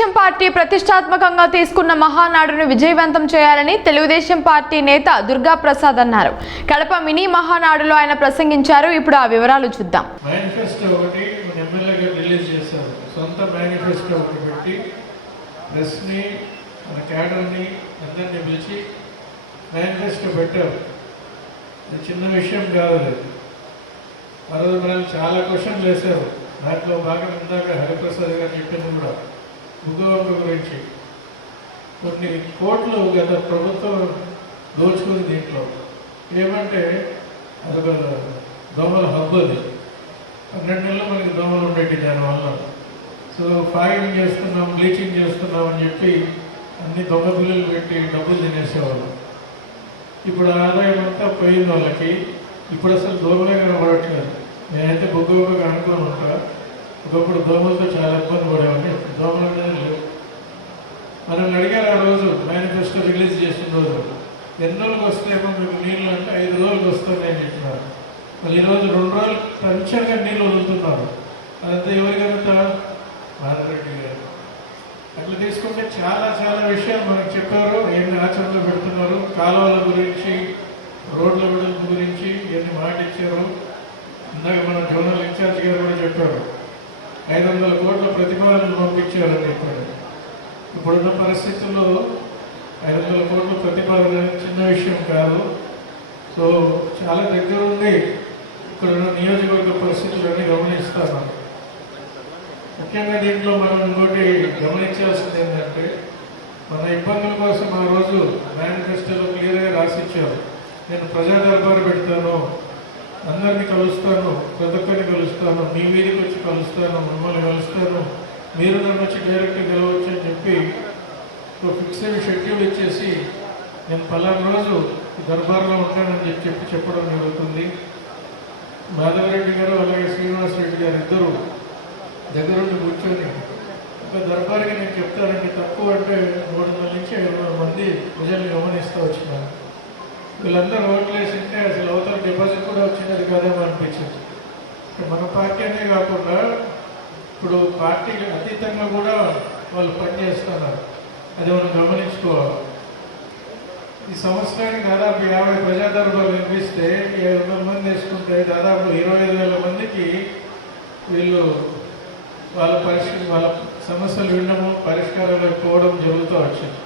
Telugu Desam party ప్రతిష్టాత్మకంగా తీసుకున్న మహానాడును విజయవంతం చేయాలని తెలుగుదేశం పార్టీ నేత దుర్గా ప్రసాద్ అన్నారు. కడప మినీ మహానాడులో ఆయన ప్రసంగించారు. ఇప్పుడు ఆ వివరాలు చూద్దాం. మేనిఫెస్టో ఒకటి మన రిలీజ్ చేశారు. సొంత మేనిఫెస్టో ఒకటి పెట్టి ప్రెస్ని మన క్యాడర్ని అందరినీ పిలిచి మేనిఫెస్టో పెట్టారు. చిన్న విషయం కాదు ఆ రోజు మనల్ని చాలా క్వశ్చన్లు వేశారు. దాంట్లో బాగా ఇందాక హరిప్రసాద్ గారు చెప్పింది కూడా. భూగోళం గురించి కొన్ని కోట్లు గత ప్రభుత్వం దోచుకుంది దీంట్లో. ఏమంటే అదొక దోమల హబ్బు అది. పన్నెండు నెలలు మనకి దోమలు ఉండేవి దానివల్ల. సో ఫాగింగ్ చేస్తున్నాం బ్లీచింగ్ చేస్తున్నాం అని చెప్పి అన్ని దొంగ బిల్లులు పెట్టి డబ్బులు తినేసేవాళ్ళు. ఇప్పుడు ఆదాయం అంతా పోయింది వాళ్ళకి. ఇప్పుడు అసలు దోమలే కనబడట్లేదు. నేనైతే బొగ్గ అనుకుని ఉంటా. ఒకప్పుడు దోమలతో చాలా ఇబ్బంది పడేవాడిని ఇప్పుడు దోమలు అనేది లేవు మనం అడిగారు ఆ రోజు మేనిఫెస్టో రిలీజ్ చేసిన రోజు ఎన్ని రోజులకు వస్తాయేమో మీకు నీళ్ళు అంటే ఐదు రోజులకు వస్తుంది అని చెప్పినారు మరి ఈరోజు రెండు రోజులు టెన్షన్గా నీళ్ళు వదులుతున్నారు. అదంతా ఎవరికంతా మాధవరెడ్డి గారు. అట్లా తీసుకుంటే చాలా చాలా విషయాలు మనకు చెప్పారు. ఎన్ని ఆచరణలో పెడుతున్నారు? కాలువల గురించి రోడ్ల విడుదల గురించి ఎన్ని మాట ఇచ్చారు ఇందాక మన జోనల్ ఇన్ఛార్జ్ గారు కూడా చెప్పారు. ఐదు వందల కోట్ల ప్రతిపాదనలు పంపించారని చెప్పాడు ఇప్పుడున్న పరిస్థితుల్లో ఐదు వందల కోట్ల ప్రతిపాదన చిన్న విషయం కాదు. సో చాలా దగ్గర ఉంది. ఇక్కడ ఉన్న నియోజకవర్గ పరిస్థితులన్నీ గమనిస్తాను. ముఖ్యంగా దీంట్లో మనం ఇంకోటి గమనించాల్సింది ఏంటంటే మన ఇబ్బందుల కోసం ఆ రోజు మేనిఫెస్టోలో క్లియర్గా రాసిచ్చారు. నేను ప్రజా దర్బారు పెడతాను అందరినీ కలుస్తాను ప్రతి ఒక్కరిని కలుస్తాను మీ వీధికి వచ్చి కలుస్తాను మిమ్మల్ని కలుస్తాను మీరు నన్ను వచ్చి డైరెక్ట్గా కలవచ్చు అని చెప్పి ఒక ఫిక్స్డ్ షెడ్యూల్ ఇచ్చేసి నేను పలానా రోజు దర్బార్లో ఉంటానని చెప్పి చెప్పి చెప్పడం జరుగుతుంది. మాధవరెడ్డి గారు అలాగే శ్రీనివాస్ రెడ్డి గారు ఇద్దరు దగ్గరుండి కూర్చొని ఒక దర్బార్కి నేను చెప్తానండి తక్కువ అంటే మూడు వందల నుంచి ఐదు వందల మంది ప్రజల్ని గమనిస్తూ వచ్చినారు. వీళ్ళందరూ ఓట్లు వేసింటే అసలు అవతల డిపాజిట్ కూడా వచ్చినది కాదేమో అనిపించింది. మన పార్టీ అనే కాకుండా ఇప్పుడు పార్టీకి అతీతంగా కూడా వాళ్ళు పనిచేస్తున్నారు. అది మనం గమనించుకోవాలి. ఈ సంవత్సరానికి దాదాపు యాభై ప్రజా దర్బార్లు వినిపిస్తే ఏడు వందల మంది వేసుకుంటే దాదాపు ఇరవై ఐదు వేల మందికి వీళ్ళు వాళ్ళ పరిష్క వాళ్ళ సమస్యలు వినడము పరిష్కారాలు పోవడం జరుగుతూ వచ్చింది.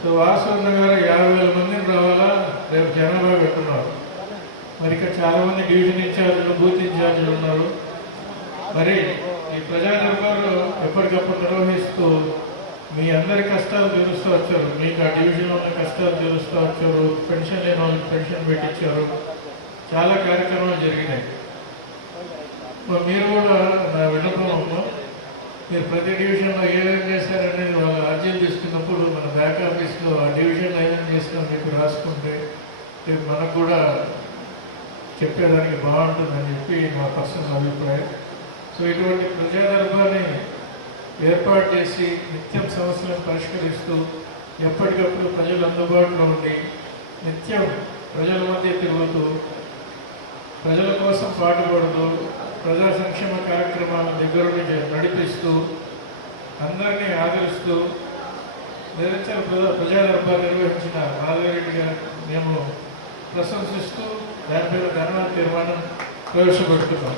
సో వాసవన్న గారు యాభై వేల మందిని రావాలా? రేపు జనాభా పెట్టున్నారు. మరి ఇక్కడ చాలా మంది డివిజన్ ఇన్ఛార్జీలు బూత్ ఇన్ఛార్జీలు ఉన్నారు. మరి ఈ ప్రజా దర్బారు ఎప్పటికప్పుడు నిర్వహిస్తూ మీ అందరి కష్టాలు తెలుస్తూ వచ్చారు. మీకు ఆ డివిజన్ ఉన్న కష్టాలు తెలుస్తూ వచ్చారు. పెన్షన్ లేని వాళ్ళకి పెన్షన్ పెట్టించారు చాలా కార్యక్రమాలు జరిగినాయి. మీరు కూడా నా విన్నపంలో మీరు ప్రతి డివిజన్లో ఏమేమి చేశారనేది వాళ్ళు అర్జీలు తీసుకున్నప్పుడు మన బ్యాక్ ఆఫీస్లో ఆ డివిజన్లో ఏమేమి చేసినా మీకు రాసుకుంటే రేపు మనకు కూడా చెప్పేదానికి బాగుంటుందని చెప్పి మా పర్సనల్ అభిప్రాయం. సో ఇటువంటి ప్రజా దర్బార్ని ఏర్పాటు చేసి నిత్యం సమస్యలను పరిష్కరిస్తూ ఎప్పటికప్పుడు ప్రజలు అందుబాటులో ఉండి నిత్యం ప్రజల మధ్య తిరుగుతూ ప్రజల కోసం పాటుపడుతూ ప్రజా సంక్షేమ కార్యక్రమాల దగ్గరుండి నడిపిస్తూ అందరినీ ఆదరిస్తూ నిరంతర ప్రజా ప్రజాదర్భాలు నిర్వహించిన మాధవరెడ్డి గారు మేము ప్రశంసిస్తూ దానిపైన ధన్యవాద తీర్మానం ప్రవేశపెడుతున్నాం.